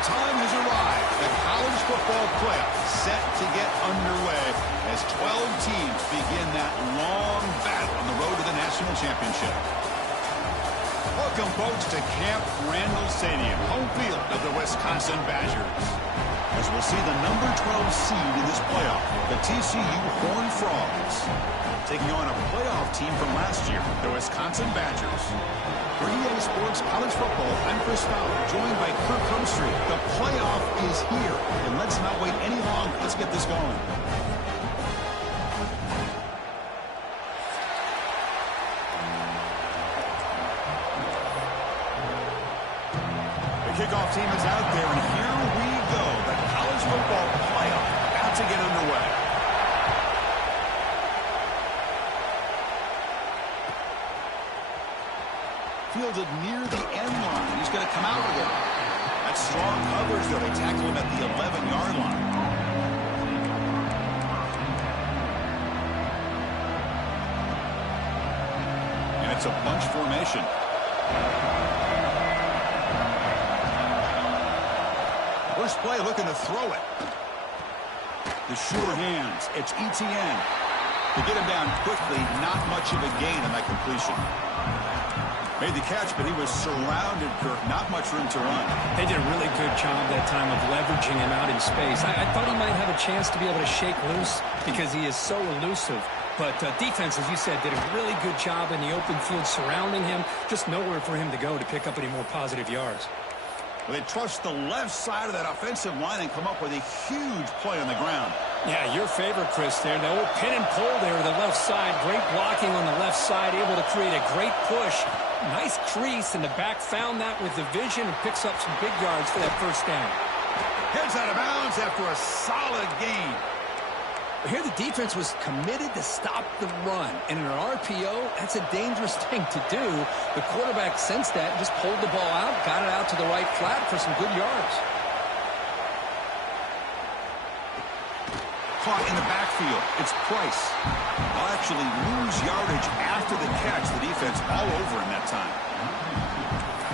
The time has arrived. The college football playoff set to get underway as 12 teams begin that long battle on the road to the national championship. Welcome, folks, to Camp Randall Stadium, home field of the Wisconsin Badgers. As we'll see the number 12 seed in this playoff, the TCU Horned Frogs, taking on a playoff team from last year, the Wisconsin Badgers. For EA Sports College Football, I'm Chris Fowler, joined by Kirk Herbstreit. The playoff is here, and let's not wait any longer. Let's get this going. The kickoff team is out there, and here we go. The college football playoff about to get underway. Fielded near the end line. He's going to come out with it. That's strong coverage, though. They tackle him at the 11-yard line. And it's a bunch formation. First play, looking to throw it. The sure hands. It's ETN. To get him down quickly, not much of a gain on that completion. Made the catch, but he was surrounded, Kirk. Not much room to run. They did a really good job that time of leveraging him out in space. I thought he might have a chance to be able to shake loose because he is so elusive. But defense, as you said, did a really good job in the open field surrounding him. Just nowhere for him to go to pick up any more positive yards. Well, they trust the left side of that offensive line and come up with a huge play on the ground. Yeah, your favorite, Chris, there. The old pin and pull there to the left side. Great blocking on the left side, able to create a great push. Nice crease, and the back found that with the vision and picks up some big yards for that first down. Heads out of bounds after a solid gain. But here the defense was committed to stop the run. And in an RPO, that's a dangerous thing to do. The quarterback sensed that and just pulled the ball out, got it out to the right flat for some good yards. Caught in the backfield. It's Price. They'll actually lose yardage after the catch. The defense all over him that time.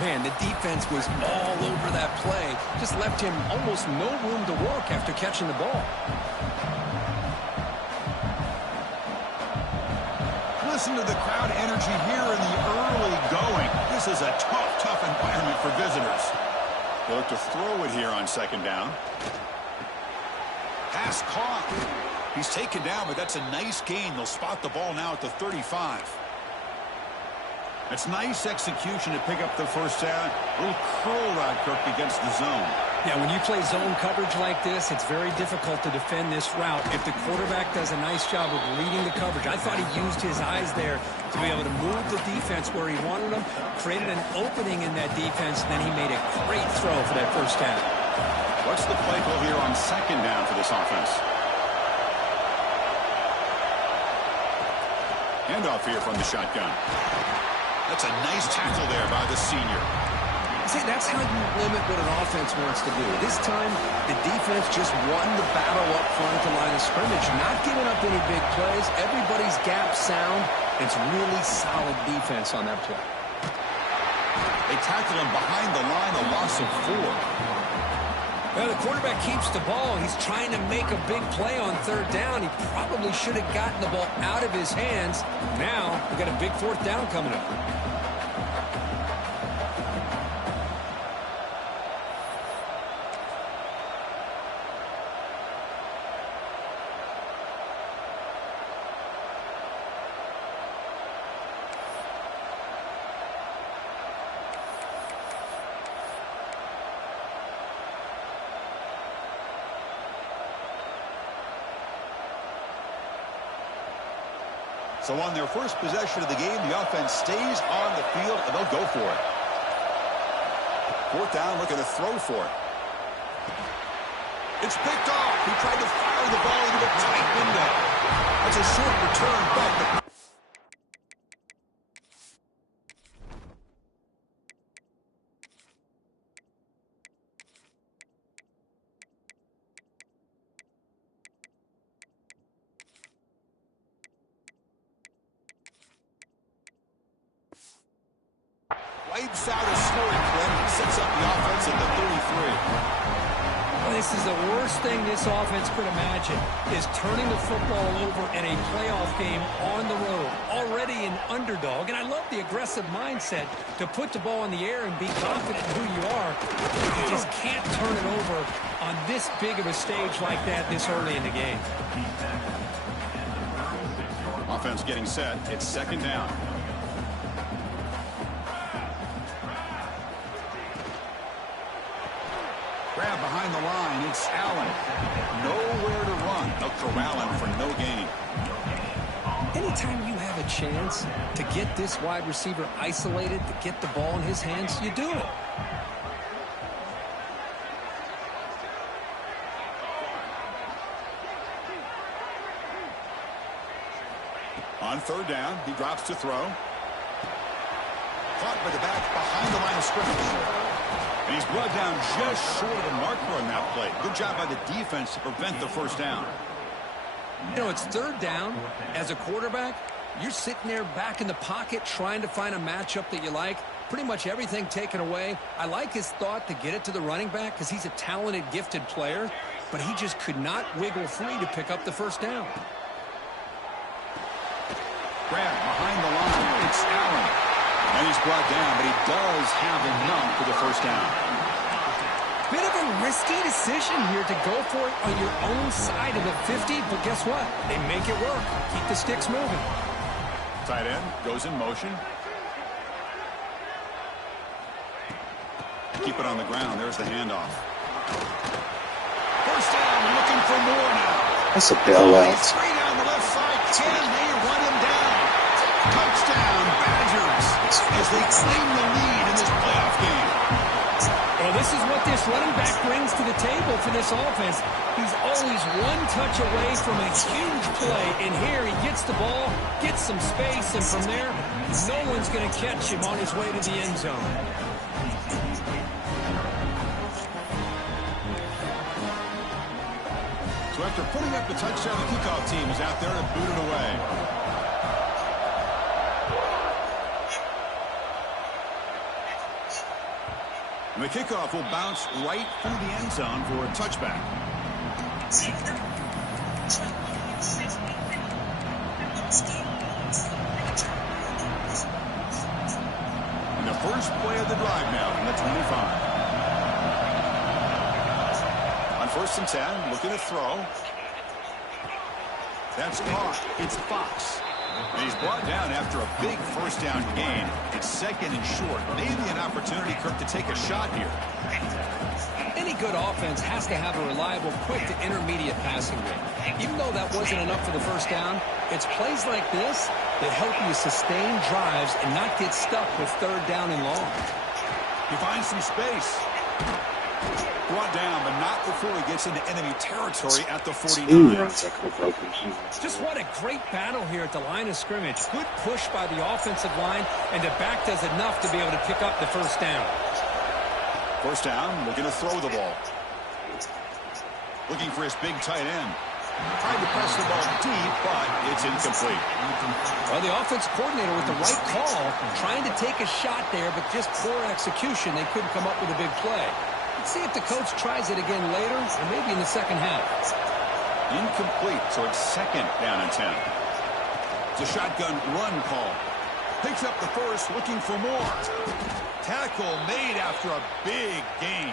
Man, the defense was all over that play. Just left him almost no room to work after catching the ball. Listen to the crowd energy here in the early going. This is a tough environment for visitors. They'll look to throw it here on second down. Pass caught. He's taken down, but that's a nice gain. They'll spot the ball now at the 35. That's nice execution to pick up the first down. A little curl route, Kirk, against the zone. Yeah, when you play zone coverage like this, it's very difficult to defend this route. If the quarterback does a nice job of reading the coverage, I thought he used his eyes there to be able to move the defense where he wanted them, created an opening in that defense, and then he made a great throw for that first down. What's the play call here on second down for this offense? Handoff here from the shotgun. That's a nice tackle there by the senior. See, that's how you limit what an offense wants to do. This time, the defense just won the battle up front at the line of scrimmage, not giving up any big plays. Everybody's gap sound. It's really solid defense on that play. They tackle him behind the line, a loss of 4. Well, the quarterback keeps the ball. He's trying to make a big play on third down. He probably should have gotten the ball out of his hands. Now, we got a big fourth down coming up. So on their first possession of the game, the offense stays on the field, and they'll go for it. Fourth down, looking to throw for it. It's picked off. He tried to fire the ball into a tight window. That's a short return, but wipes out a scoring threat and sets up the offense at the 33. Well, this is the worst thing this offense could imagine, is turning the football over in a playoff game on the road. Already an underdog, and I love the aggressive mindset to put the ball in the air and be confident in who you are. You just can't turn it over on this big of a stage like that this early in the game. Offense getting set. It's second down. Grab behind the line. It's Allen. Nowhere to run. They'll corral him for no gain. Anytime you have a chance to get this wide receiver isolated, to get the ball in his hands, you do it. On third down, he drops to throw. Caught by the back behind the line of scrimmage. And he's brought down just short of the marker on that play. Good job by the defense to prevent the first down. You know, it's third down. As a quarterback, you're sitting there back in the pocket trying to find a matchup that you like. Pretty much everything taken away. I like his thought to get it to the running back because he's a talented, gifted player. But he just could not wiggle free to pick up the first down. Grab behind the line. It's Allen. And he's brought down, but he does have enough for the first down. Bit of a risky decision here to go for it on your own side of the 50, but guess what? They make it work. Keep the sticks moving. Tight end goes in motion. Keep it on the ground. There's the handoff. First down, looking for more now. That's a bailout. Straight down the left side. Can they run him down? Touchdown, Badgers, as they claim the lead in this playoff game. Well, this is what this running back brings to the table for this offense. He's always one touch away from a huge play, and here he gets the ball, gets some space, and from there, no one's going to catch him on his way to the end zone. So after putting up the touchdown, the kickoff team is out there to boot it away. And the kickoff will bounce right through the end zone for a touchback. And the first play of the drive now from the 25. On 1st and 10, looking to throw. That's caught. It's Fox. And he's brought down after a big first down gain. It's second and short. Maybe an opportunity, Kirk, to take a shot here. Any good offense has to have a reliable, quick to intermediate passing game. Even though that wasn't enough for the first down, it's plays like this that help you sustain drives and not get stuck with third down and long. He finds some space. Brought down, but not before he gets into enemy territory at the 49. Just what a great battle here at the line of scrimmage. Good push by the offensive line, and the back does enough to be able to pick up the first down. First down, looking to throw the ball. Looking for his big tight end. Tried to press the ball deep, but it's incomplete. Well, the offensive coordinator with the right call, trying to take a shot there, but just poor execution. They couldn't come up with a big play. Let's see if the coach tries it again later, or maybe in the second half. Incomplete, so it's second down and 10. It's a shotgun run call. Picks up the first, looking for more. Tackle made after a big gain.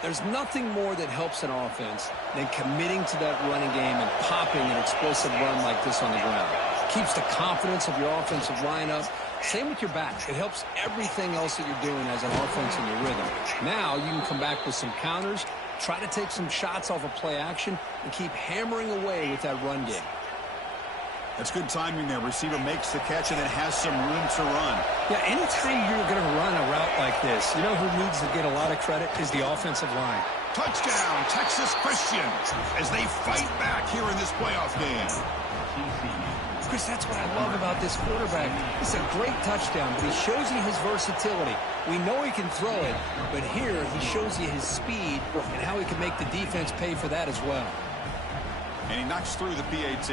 There's nothing more that helps an offense than committing to that running game and popping an explosive run like this on the ground. Keeps the confidence of your offensive lineup. Same with your back. It helps everything else that you're doing as an offense in your rhythm. Now you can come back with some counters, try to take some shots off of play action, and keep hammering away with that run game. That's good timing there. Receiver makes the catch and then has some room to run. Yeah, anytime you're going to run a route like this, you know who needs to get a lot of credit is the offensive line. Touchdown, Texas Christian, as they fight back here in this playoff game. Chris, that's what I love about this quarterback. It's a great touchdown, but he shows you his versatility. We know he can throw it, but here he shows you his speed and how he can make the defense pay for that as well. And he knocks through the PAT.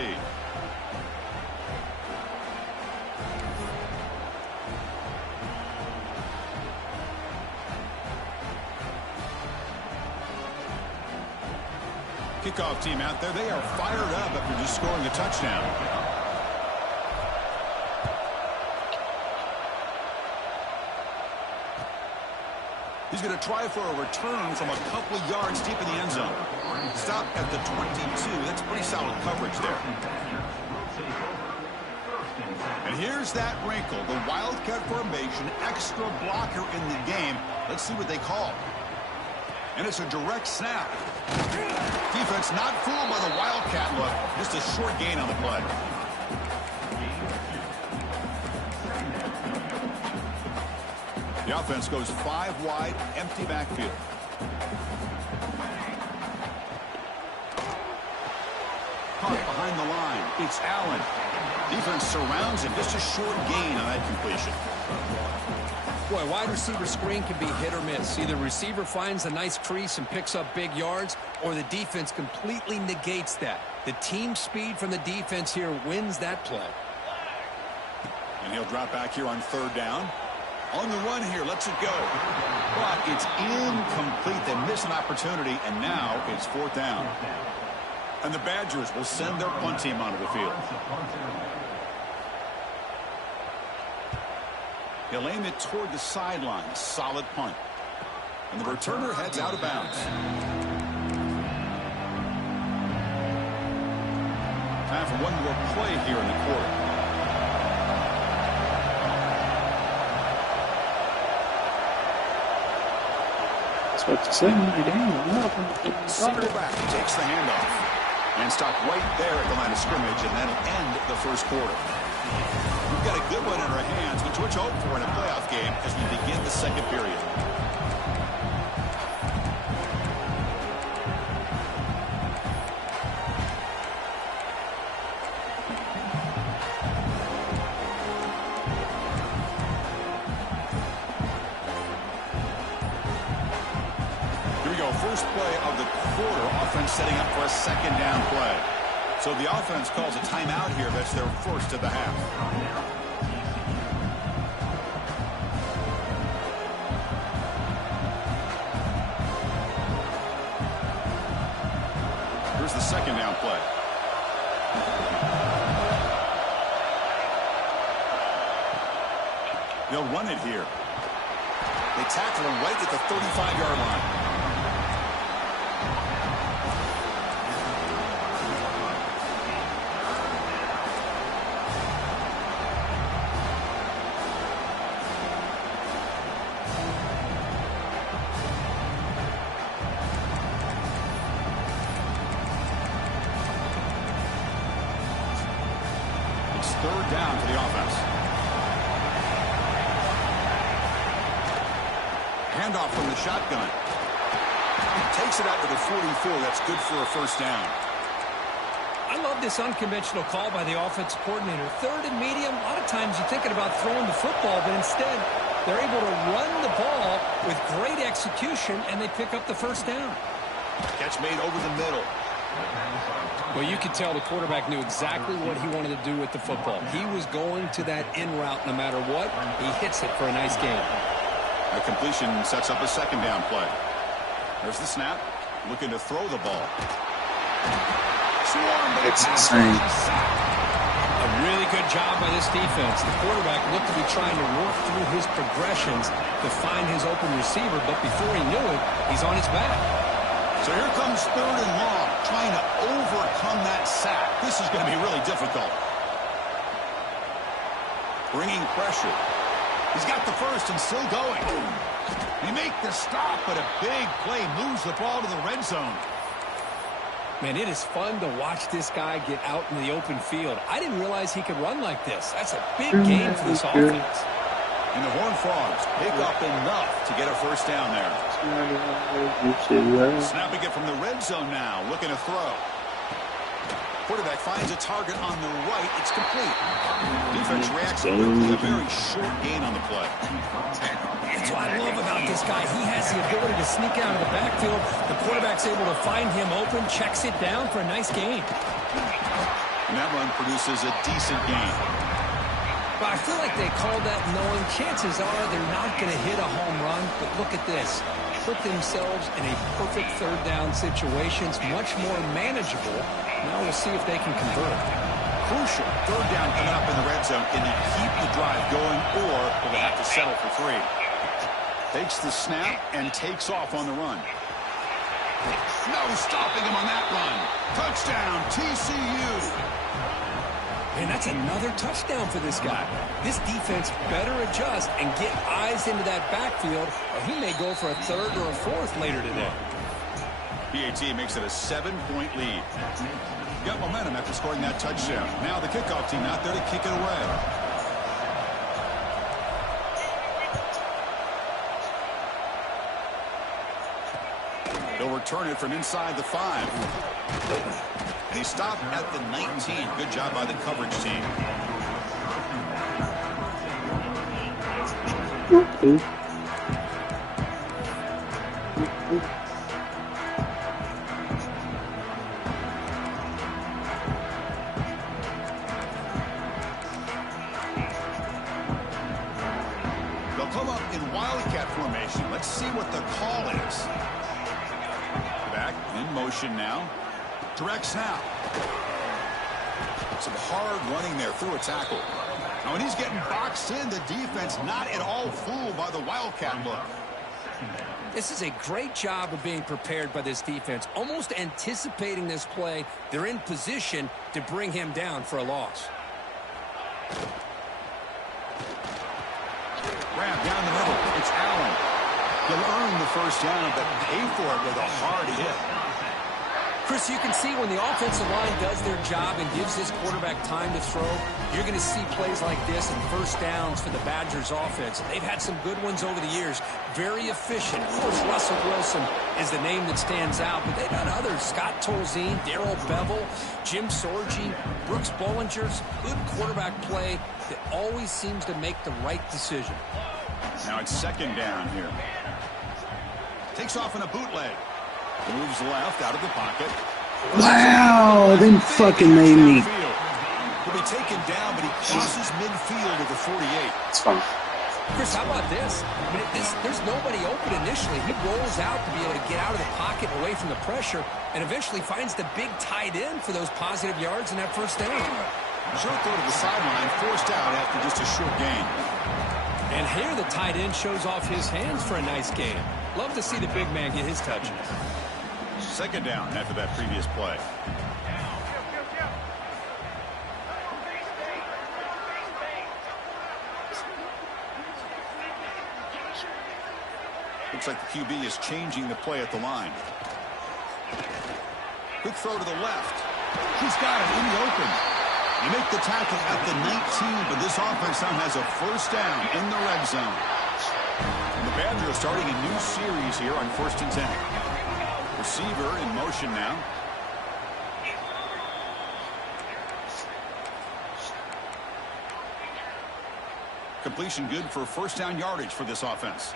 kickoff team out there, they are fired up after just scoring a touchdown. He's going to try for a return from a couple of yards deep in the end zone. Stop at the 22. That's pretty solid coverage there. And here's that wrinkle. The Wildcat formation, extra blocker in the game. Let's see what they call. And it's a direct snap. Defense not fooled by the Wildcat look. Just a short gain on the play. The offense goes 5 wide, empty backfield. Caught behind the line. It's Allen. Defense surrounds him. Just a short gain on that completion. Boy, wide receiver screen can be hit or miss. Either receiver finds a nice crease and picks up big yards, or the defense completely negates that. The team speed from the defense here wins that play. And he'll drop back here on 3rd down. On the run here, lets it go. But it's incomplete. They miss an opportunity, and now it's 4th down. And the Badgers will send their punt team onto the field. He'll aim it toward the sideline. Solid punt. And the returner heads out of bounds. Time for one more play here in the quarter. Quarterback takes the handoff and stop right there at the line of scrimmage, and that'll end the first quarter. We've got a good one in our hands, which we're hoping for in a playoff game as we begin the second period. First play of the quarter, offense setting up for a 2nd down play. So the offense calls a timeout here. That's their first of the half. Here's the 2nd down play. They'll run it here. They tackle him right at the 35-yard line. It's 3rd down for the offense. Handoff from the shotgun. Takes it out to the 44. That's good for a 1st down. I love this unconventional call by the offensive coordinator. 3rd and medium, a lot of times you're thinking about throwing the football, but instead they're able to run the ball with great execution, and they pick up the 1st down. Catch made over the middle. Well, you could tell the quarterback knew exactly what he wanted to do with the football. He was going to that in route no matter what. He hits it for a nice gain. A completion sets up a 2nd down play. There's the snap. Looking to throw the ball. It's insane. A really good job by this defense. The quarterback looked to be trying to work through his progressions to find his open receiver, but before he knew it, he's on his back. So here comes 3rd and long, trying to overcome that sack. This is going to be really difficult. Bringing pressure. He's got the first and still going. He make the stop, but a big play moves the ball to the red zone. Man, it is fun to watch this guy get out in the open field. I didn't realize he could run like this. That's a big game for this offense. And the Horned Frogs pick up enough to get a 1st down there. Snapping it from the red zone now, looking to throw. Quarterback finds a target on the right. It's complete. Defense reacts quickly. A very short gain on the play. That's what I love about this guy. He has the ability to sneak out of the backfield. The quarterback's able to find him open, checks it down for a nice gain. And that run produces a decent gain. But I feel like they called that knowing chances are they're not going to hit a home run. But look at this. put themselves in a perfect third down situation. It's much more manageable. Now we'll see if they can convert. Crucial third down coming up in the red zone. Can they keep the drive going, or will they have to settle for 3? Takes the snap and takes off on the run. No stopping him on that run. Touchdown, TCU. And that's another touchdown for this guy. This defense better adjust and get eyes into that backfield, or he may go for a 3rd or a 4th later today. PAT makes it a 7-point lead. Got momentum after scoring that touchdown. Now the kickoff team out there to kick it away. They'll return it from inside the 5. They stop at the 19. Good job by the coverage team. They'll come up in wildcat formation. Let's see what the call is. Back in motion now. Direct snap. Some hard running there through a tackle. Now when he's getting boxed in, the defense not at all fooled by the wildcat look. This is a great job of being prepared by this defense. Almost anticipating this play, they're in position to bring him down for a loss. Grab down the middle. It's Allen. He'll earn the first down, but pay for it with a hard hit. Chris, you can see when the offensive line does their job and gives this quarterback time to throw, you're going to see plays like this and first downs for the Badgers offense. They've had some good ones over the years. Very efficient. Of course, Russell Wilson is the name that stands out, but they've had others. Scott Tolzien, Darrell Bevel, Jim Sorgi, Brooks Bollinger's good quarterback play that always seems to make the right decision. Now it's 2nd down here. Takes off in a bootleg. Moves left out of the pocket. Wow, they fucking made me. He'll be taken down, but he crosses midfield to the 48. It's fine. Chris, how about this? I mean, there's nobody open initially. He rolls out to be able to get out of the pocket away from the pressure and eventually finds the big tight end for those positive yards in that first down. Short throw to the sideline, forced out after just a short gain. And here the tight end shows off his hands for a nice gain. Love to see the big man get his touches. 2nd down after that previous play. Looks like the QB is changing the play at the line. Quick throw to the left. He's got it in the open. You make the tackle at the 19, but this offense now has a first down in the red zone. And the Badgers are starting a new series here on 1st and 10. Receiver in motion now. Completion good for first down yardage for this offense.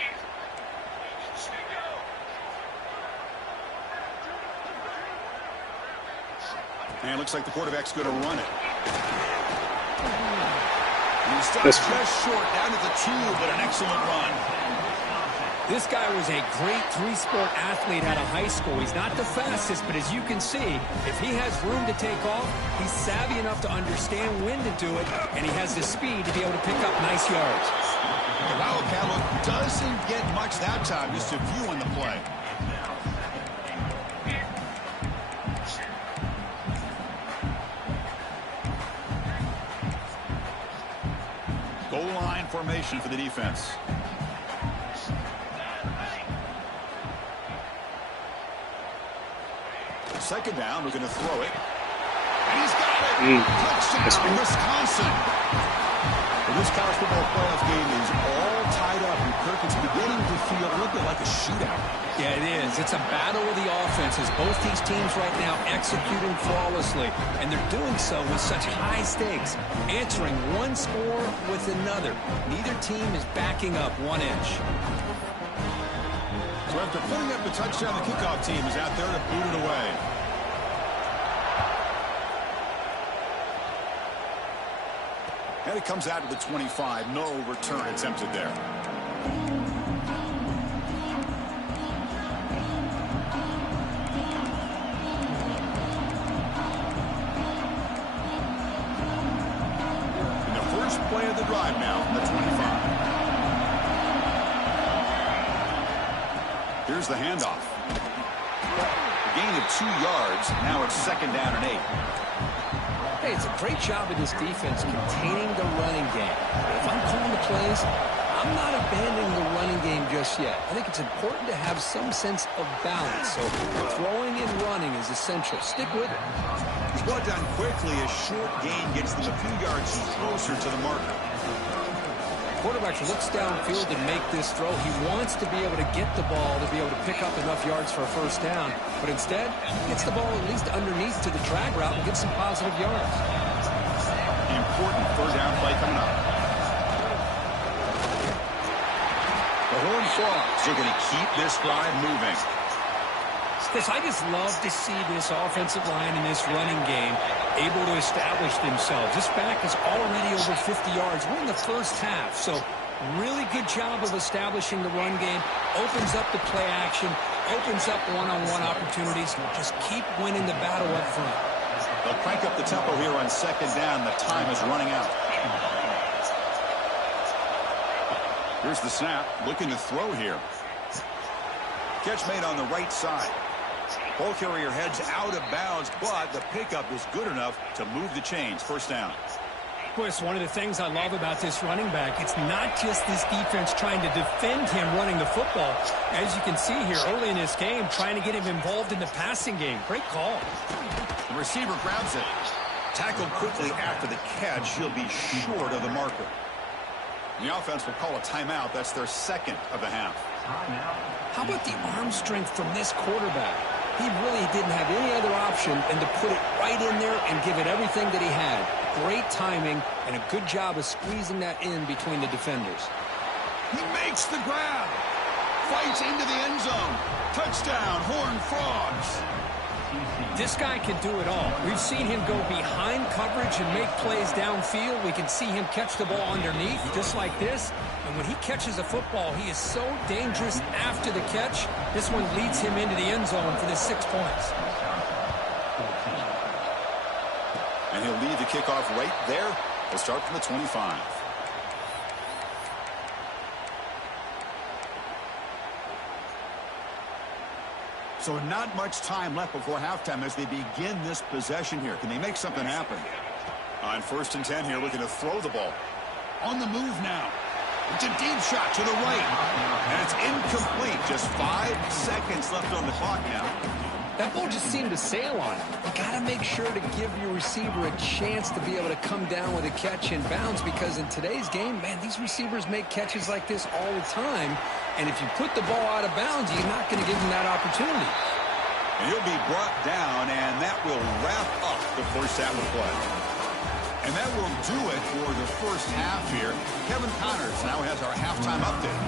And it looks like the quarterback's going to run it. And he starts just short down to the 2, but an excellent run. This guy was a great three-sport athlete out of high school. He's not the fastest, but as you can see, if he has room to take off, he's savvy enough to understand when to do it, and he has the speed to be able to pick up nice yards. The wildcat look doesn't get much that time, just a few on the play. Goal line formation for the defense. Second down, we're going to throw it. And he's got it! Touchdown, Wisconsin! Well, this college football playoff game is all tied up, and Kirk, it's beginning to feel a little bit like a shootout. Yeah, it is. It's a battle of the offenses. Both these teams right now executing flawlessly, and they're doing so with such high stakes, answering one score with another. Neither team is backing up 1 inch. So after putting up the touchdown, the kickoff team is out there to boot it away. And it comes out to the 25. No return attempted there. play of the drive now from the 25. Here's the handoff. A gain of 2 yards. Now it's 2nd down and 8. Hey, it's a great job of this defense containing the running game. If I'm calling the plays, I'm not abandoning the running game just yet. I think it's important to have some sense of balance. So throwing and running is essential. Stick with it. Well done quickly. A short gain gets them a few yards closer to the marker. Quarterback looks downfield to make this throw. He wants to be able to get the ball to be able to pick up enough yards for a first down. But instead, gets the ball at least underneath to the drag route and gets some positive yards. Important 3rd down play coming up. The Horned Frogs are going to keep this drive moving. Chris, I just love to see this offensive line in this running game able to establish themselves. This back is already over 50 yards. We're in the first half, so really good job of establishing the run game. Opens up the play action, opens up one-on-one opportunities. Just keep winning the battle up front. They'll crank up the tempo here on 2nd down. The time is running out. Here's the snap. Looking to throw here. Catch made on the right side. Ball carrier heads out of bounds, but the pickup is good enough to move the chains. 1st down. Boy, it's one of the things I love about this running back. It's not just this defense trying to defend him running the football. As you can see here early in this game, trying to get him involved in the passing game. Great call. The receiver grabs it. Tackled quickly after the catch. He'll be short of the marker. The offense will call a timeout. That's their 2nd of the half. How about the arm strength from this quarterback? He really didn't have any other option than to put it right in there and give it everything that he had. Great timing and a good job of squeezing that in between the defenders. He makes the grab. Fights into the end zone. Touchdown, Horned Frogs. This guy can do it all. We've seen him go behind coverage and make plays downfield. We can see him catch the ball underneath, just like this. And when he catches a football, he is so dangerous after the catch. This one leads him into the end zone for the 6 points. And he'll lead the kickoff right there. He'll start from the 25. So not much time left before halftime as they begin this possession here. Can they make something happen? On 1st and 10 here, looking to throw the ball. On the move now. It's a deep shot to the right. And it's incomplete. Just 5 seconds left on the clock now. That ball just seemed to sail on him. You got to make sure to give your receiver a chance to be able to come down with a catch in bounds, because in today's game, man, these receivers make catches like this all the time. And if you put the ball out of bounds, you're not going to give them that opportunity. And he'll be brought down, and that will wrap up the first half of play. And that will do it for the first half here. Kevin Connors now has our halftime update.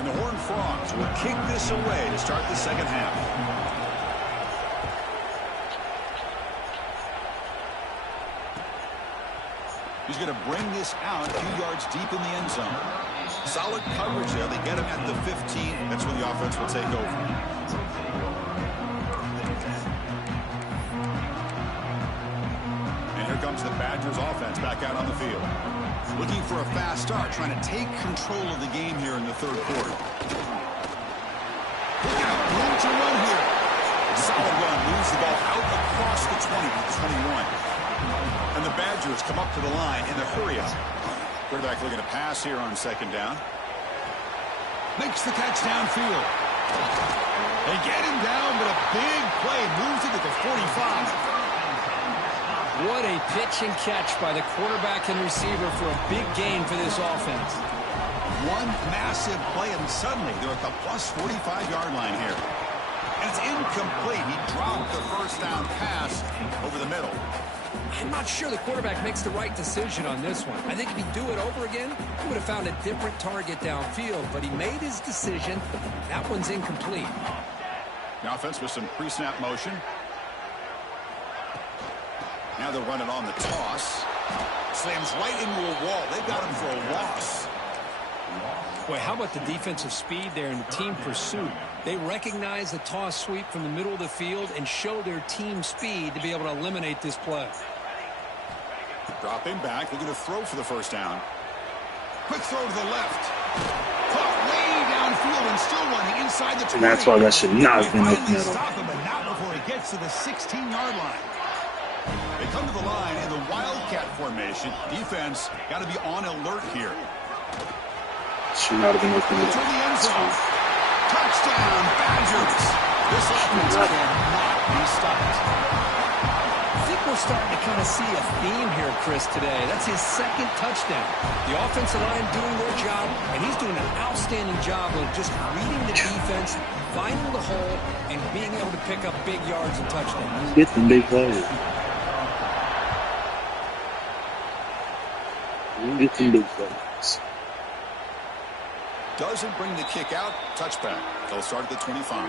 And the Horned Frogs will kick this away to start the second half. He's going to bring this out a few yards deep in the end zone. Solid coverage there. They get him at the 15. That's when the offense will take over. Here comes the Badgers offense back out on the field. Looking for a fast start, trying to take control of the game here in the 3rd quarter. Look out, room to run here. Solid run, moves the ball out across the 20 to the 21. And the Badgers come up to the line in the hurry-up. Quarterback looking to pass here on 2nd down. Makes the catch downfield. They get him down, but a big play moves it to the 45. What a pitch and catch by the quarterback and receiver for a big gain for this offense. One massive play, and suddenly they're at the plus 45-yard line here. And it's incomplete. He dropped the first down pass over the middle. I'm not sure the quarterback makes the right decision on this one. I think if he'd do it over again, he would have found a different target downfield. But he made his decision. That one's incomplete. The offense with some pre-snap motion. Now they'll run it on the toss. Slams right into a wall. They've got him for a loss. Boy, how about the defensive speed there in the team pursuit? They recognize the toss sweep from the middle of the field and show their team speed to be able to eliminate this play. Dropping back, looking to throw for the first down. Quick throw to the left. Caught way downfield and still running inside the 20. And that's why that should not have been up middle. Stop him, but not before he gets to the 16-yard line. They come to the line in the Wildcat formation. Defense got to be on alert here. Should not have been open middle. To the end zone. Touchdown, Badgers. This offense cannot be stopped. I think we're starting to kind of see a theme here, Chris, today. That's his second touchdown. The offensive line doing their job, and he's doing an outstanding job of just reading the defense, finding the hole, and being able to pick up big yards and touchdowns. Get them big players. Get them big players. Doesn't bring the kick out. Touchback. They'll start at the 25.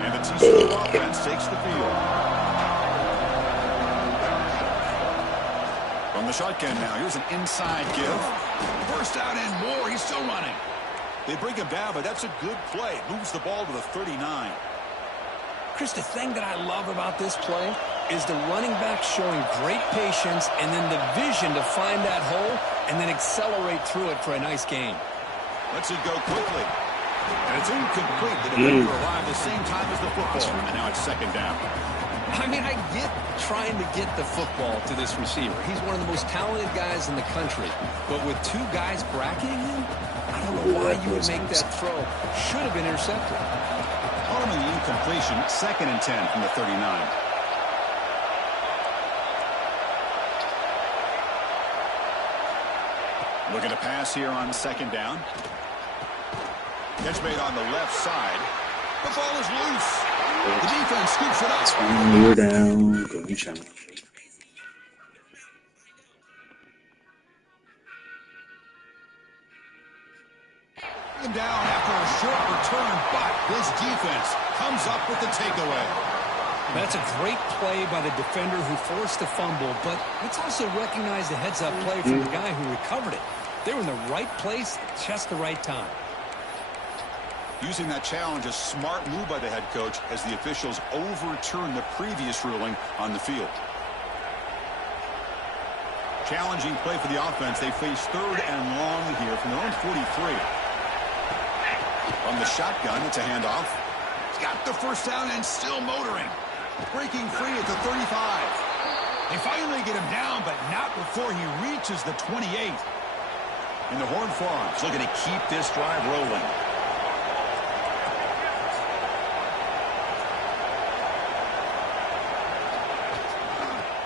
And the TCU offense takes the field. From the shotgun now. Here's an inside give. First down and more. He's still running. They bring him down, but that's a good play. Moves the ball to the 39. Chris, the thing that I love about this play is the running back showing great patience and then the vision to find that hole and then accelerate through it for a nice gain. Lets it go quickly. And it's incomplete. The defender arrived the same time as the football. And now it's second down. I mean, I get trying to get the football to this receiver. He's one of the most talented guys in the country. But with two guys bracketing him, I don't know why you would make that throw. Should have been intercepted. Following the incompletion, 2nd and 10 from the 39. Looking to pass here on 2nd down. Catch made on the left side. The ball is loose. The defense scoops it up. You're down. Go challenge. Down after a short return, but this defense comes up with the takeaway. That's a great play by the defender who forced the fumble, but let's also recognize the heads-up play from the guy who recovered it. They were in the right place at just the right time. Using that challenge, a smart move by the head coach as the officials overturn the previous ruling on the field. Challenging play for the offense. They face 3rd and long here from their own 43. From the shotgun, it's a handoff. He's got the first down and still motoring. Breaking free at the 35. They finally get him down, but not before he reaches the 28. And the Horned Frogs looking to keep this drive rolling.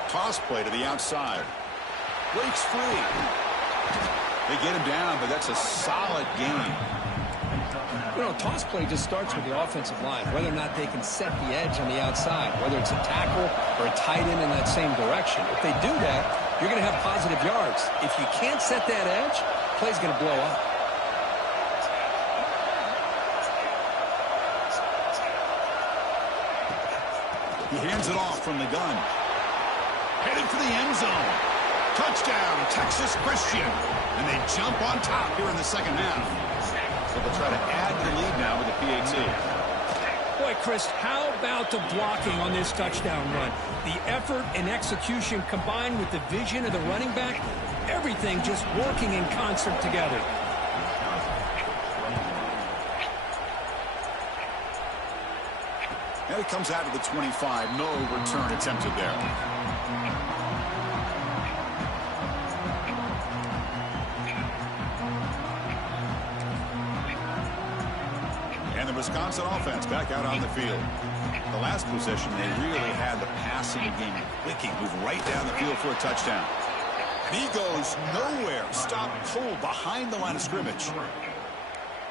Toss play to the outside. Breaks free. They get him down, but that's a solid gain. You know, toss play just starts with the offensive line, whether or not they can set the edge on the outside, whether it's a tackle or a tight end in that same direction. If they do that, you're going to have positive yards. If you can't set that edge, play's going to blow up. He hands it off from the gun. Headed for the end zone. Touchdown, Texas Christian. And they jump on top here in the second half. So they'll try to add to the lead now with the PAT. Boy, Chris, how about the blocking on this touchdown run? The effort and execution combined with the vision of the running back, everything just working in concert together. And it comes out to the 25. No return attempted there. And the Wisconsin offense back out on the field. The last possession, they really had the passing game clicking, move right down the field for a touchdown. And he goes nowhere. Stop cold behind the line of scrimmage.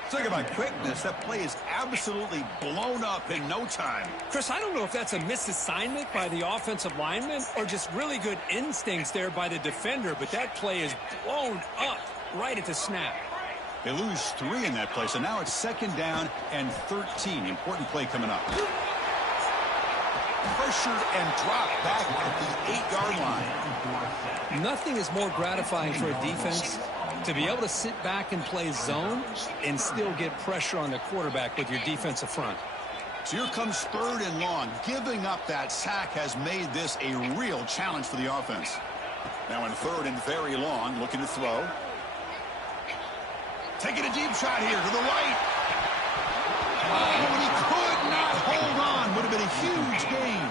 Talk about quickness. That play is absolutely blown up in no time. Chris, I don't know if that's a misassignment by the offensive lineman or just really good instincts there by the defender, but that play is blown up right at the snap. They lose 3 in that play, so now it's 2nd down and 13. Important play coming up. Pressured and dropped back at the 8-yard line. Nothing is more gratifying for a defense to be able to sit back and play zone and still get pressure on the quarterback with your defensive front. So here comes 3rd and long. Giving up that sack has made this a real challenge for the offense. Now in 3rd and very long, looking to throw. Taking a deep shot here to the right. Oh, and he could not hold on. Would have been a huge gain.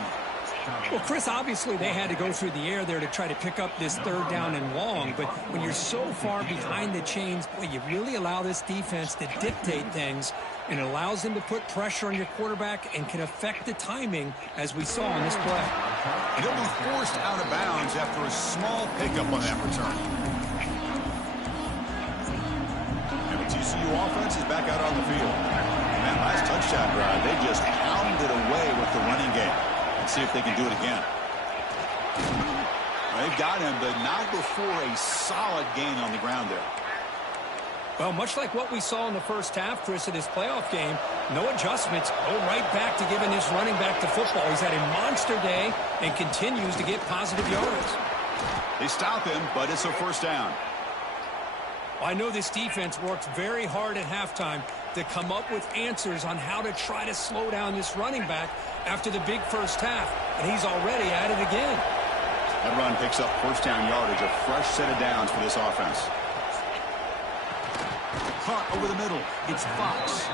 Well, Chris, obviously they had to go through the air there to try to pick up this 3rd down and long, but when you're so far behind the chains, boy, you really allow this defense to dictate things, and it allows them to put pressure on your quarterback and can affect the timing, as we saw in this play. And he'll be forced out of bounds after a small pickup on that return. And the TCU offense is back out on the field. And that last touchdown drive, they just pounded away with the running game. Let's see if they can do it again. They've got him, but not before a solid gain on the ground there. Well, much like what we saw in the first half, Chris, of this playoff game, no adjustments. Go right back to giving his running back to football. He's had a monster day and continues to get positive yards. They stop him, but it's a 1st down. I know this defense worked very hard at halftime to come up with answers on how to try to slow down this running back after the big first half, and he's already at it again. That run picks up 1st down yardage, a fresh set of downs for this offense. Caught over the middle. It's Fox.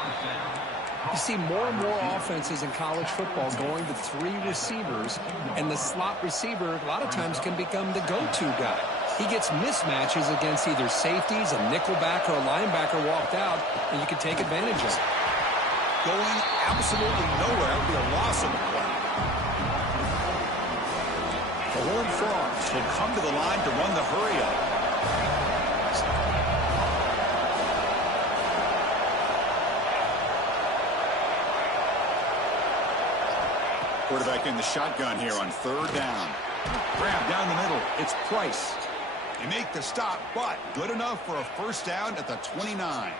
You see more and more offenses in college football going to 3 receivers, and the slot receiver a lot of times can become the go-to guy. He gets mismatches against either safeties, a nickelback, or a linebacker walked out, and you can take advantage of it. Going absolutely nowhere. It'll be a loss of the play. The Horned Frogs will come to the line to run the hurry-up. Quarterback in the shotgun here on 3rd down. Grab down the middle. It's Price. They make the stop, but good enough for a 1st down at the 29.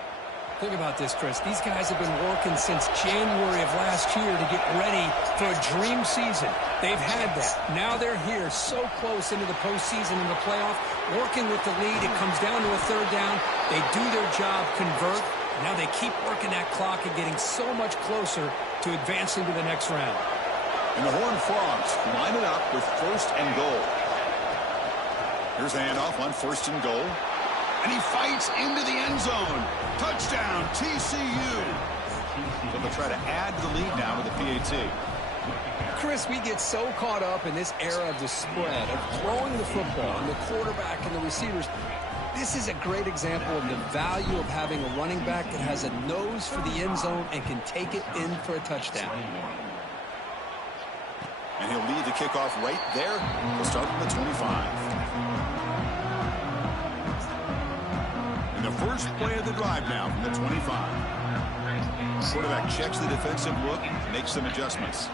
Think about this, Chris. These guys have been working since January of last year to get ready for a dream season. They've had that. Now they're here so close into the postseason and the playoff, working with the lead. It comes down to a 3rd down. They do their job, convert. Now they keep working that clock and getting so much closer to advancing to the next round. And the Horned Frogs line it up with 1st and goal. Here's the handoff on 1st and goal. And he fights into the end zone. Touchdown, TCU. So they'll try to add to the lead now with the PAT. Chris, we get so caught up in this era of the spread, of throwing the football, and the quarterback and the receivers. This is a great example of the value of having a running back that has a nose for the end zone and can take it in for a touchdown. And he'll lead the kickoff right there. He'll start from the 25. And the first play of the drive now from the 25. Quarterback checks the defensive look, makes some adjustments.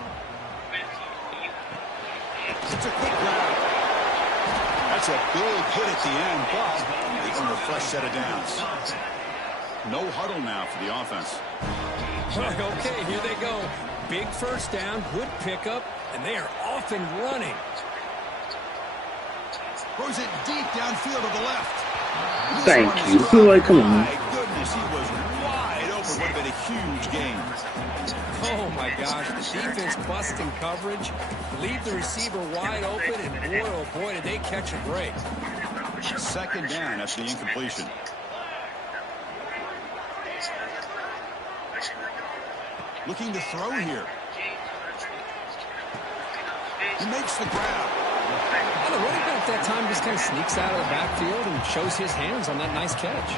It's a quick grab. That's a big hit at the end, but they earn a fresh set of downs. No huddle now for the offense. Okay, here they go. Big 1st down, good pickup, and they are off and running. Throws it deep downfield to the left. Thank you. Like, come on. My goodness, he was wide open. Would have been a huge gain. Oh, my gosh. The defense busting coverage, leave the receiver wide open, and boy, oh boy, did they catch a break. 2nd down after the incompletion. Looking to throw here. He makes the grab. Well, the running back that time just kind of sneaks out of the backfield and shows his hands on that nice catch.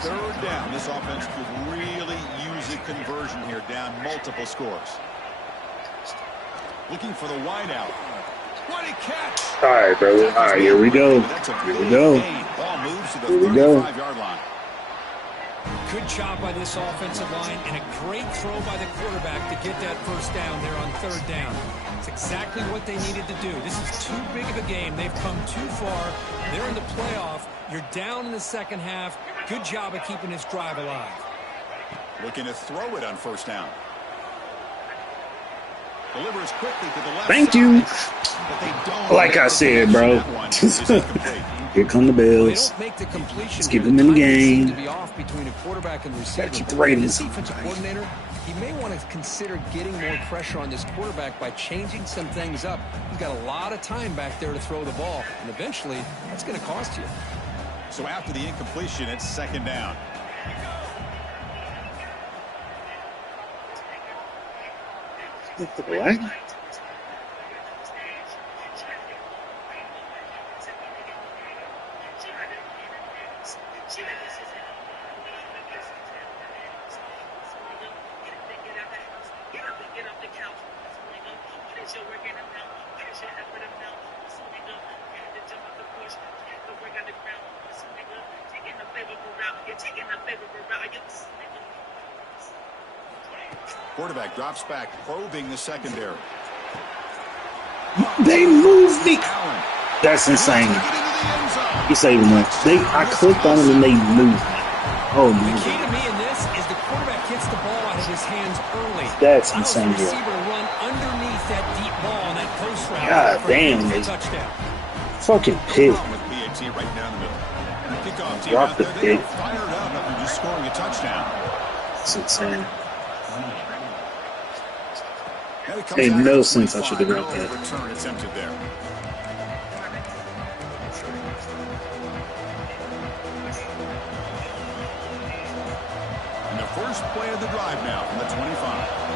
3rd down. This offense could really use a conversion here, down multiple scores. Looking for the wideout. What a catch! All right, bro. All right, here we go. Here we go. Ball moves to the Here we go. 35-yard line. Good job by this offensive line and a great throw by the quarterback to get that 1st down there on 3rd down. It's exactly what they needed to do. This is too big of a game. They've come too far. They're in the playoff. You're down in the 2nd half. Good job of keeping this drive alive. Looking to throw it on 1st down. Delivers quickly to the left Thank side, you. but they don't Like I said, bro. Here come the Bills. Let's keep them in the game. To be off between a quarterback and receiver. Gotta keep the ratings. This defensive coordinator, he may want to consider getting more pressure on this quarterback by changing some things up. He's got a lot of time back there to throw the ball, and eventually that's going to cost you. So after the incompletion, it's second down. What? Quarterback drops back, probing the secondary. They moved me. That's insane. He saved me. I clicked on him and they moved me. Oh The my key to God. me in this is the quarterback gets the ball out of his hands early. That's Allows insane, the yeah. receiver to run underneath that deep ball on that post route. God for a damn, easy they- touchdown. Fucking pick. With PAT right down the middle. Kickoff team Drop out the there. They pick. are fired up after just scoring a touchdown. It's insane. And it comes Made out no at sense I should have 25. got that. No return attempted there. And the first play of the drive now from the 25.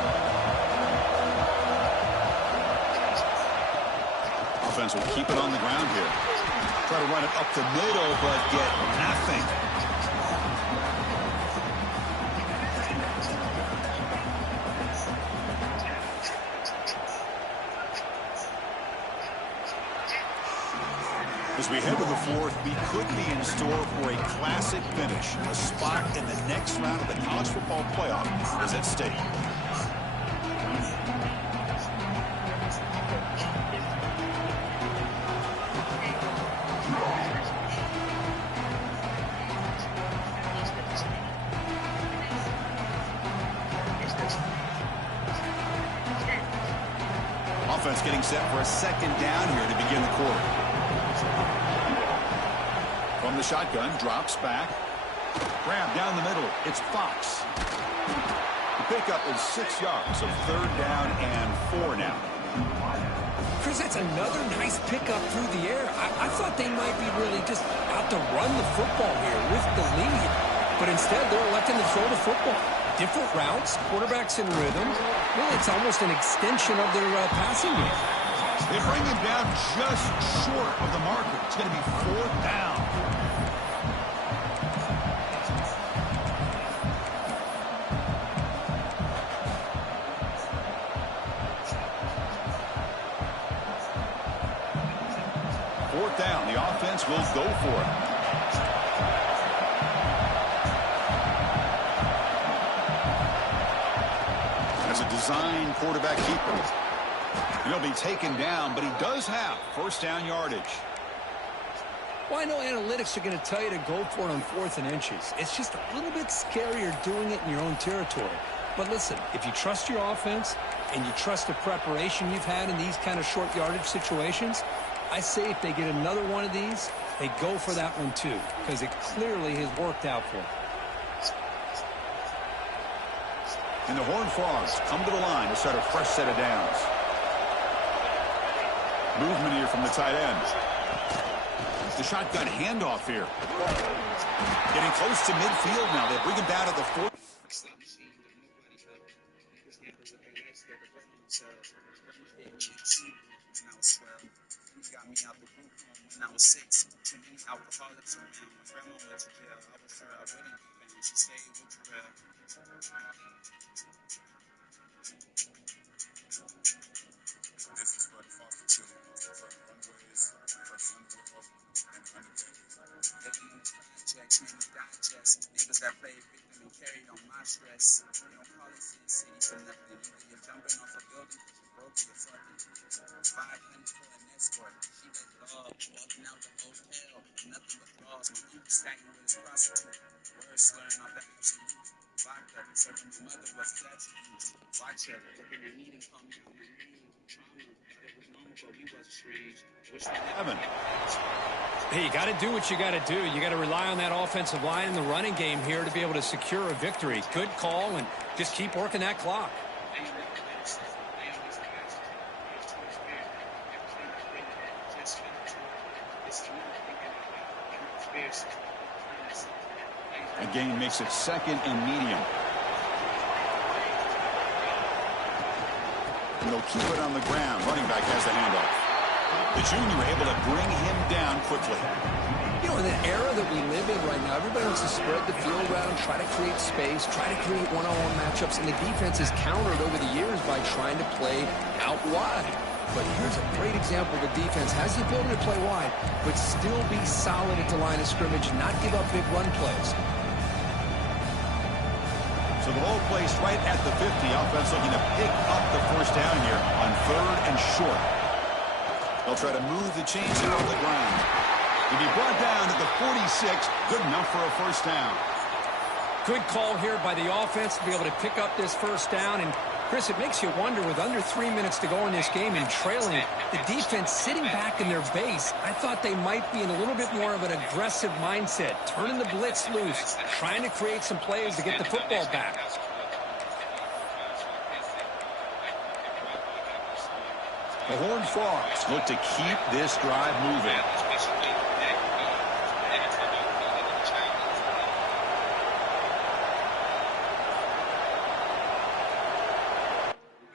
Offense will keep it on the ground here. Try to run it up the middle, but get nothing. As we head to the fourth, we could be in store for a classic finish. A spot in the next round of the college football playoff is at stake. Offense getting set for a second down here to begin the quarter. From the shotgun, drops back. Grab down the middle. It's Fox. The pickup is 6 yards, so third down and 4 now. Chris, that's another nice pickup through the air. I thought they might be really just out to run the football here with the lead. But instead, they're electing to throw the football. Different routes, quarterbacks in rhythm. Really, it's almost an extension of their passing game. They bring him down just short of the marker. It's going to be fourth down. Fourth down. The offense will go for it. As a design quarterback keeper. He'll be taken down, but he does have first down yardage. Well, I know analytics are going to tell you to go for it on 4th and inches. It's just a little bit scarier doing it in your own territory. But listen, if you trust your offense and you trust the preparation you've had in these kind of short yardage situations, I say if they get another one of these, they go for that one too, because it clearly has worked out for them. And the Horned Frogs come to the line to start a fresh set of downs. Movement here from the tight end. The shotgun handoff here. Getting close to midfield now. They bring him down to the 4. Niggas that played victim and carried on my stress. They don't call it Sin City for nothing. Either you're jumping off a building because you're broke or you're fucking. 500 for an escort. She let love. Walking out the hotel. Nothing but flaws. My uncle stacking with his prostitute. Words slurring off the absolute. vodka. So when my mother was touching me, watch her, looking at me and call me out my name. Trauma, thought it was normal, but we was strange. Wish we Evan. Hey, you got to do what you got to do. You got to rely on that offensive line in the running game here to be able to secure a victory. Good call, and just keep working that clock. A gain makes it 2nd and medium. And they'll keep it on the ground. Running back has the handoff. The junior able to bring him down quickly. You know, in the era that we live in right now, everybody wants to spread the field around, try to create space, try to create one-on-one matchups, and the defense has countered over the years by trying to play out wide. But here's a great example. The defense has the ability to play wide, but still be solid at the line of scrimmage, not give up big run plays. So the ball placed right at the 50. Offense looking to pick up the first down here on 3rd and short. They'll try to move the chains here on the ground. He'll be brought down at the 46. Good enough for a first down. Good call here by the offense to be able to pick up this first down. And, Chris, it makes you wonder, with under 3 minutes to go in this game and trailing, the defense sitting back in their base, I thought they might be in a little bit more of an aggressive mindset, turning the blitz loose, trying to create some plays to get the football back. The Horned Frogs look to keep this drive moving.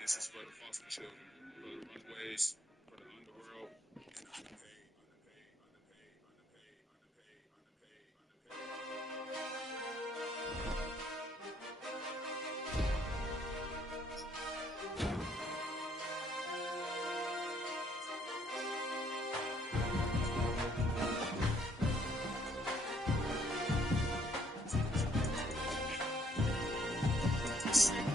This is for the foster children, for the runaways, for the underworld, and the underpaid. Insane.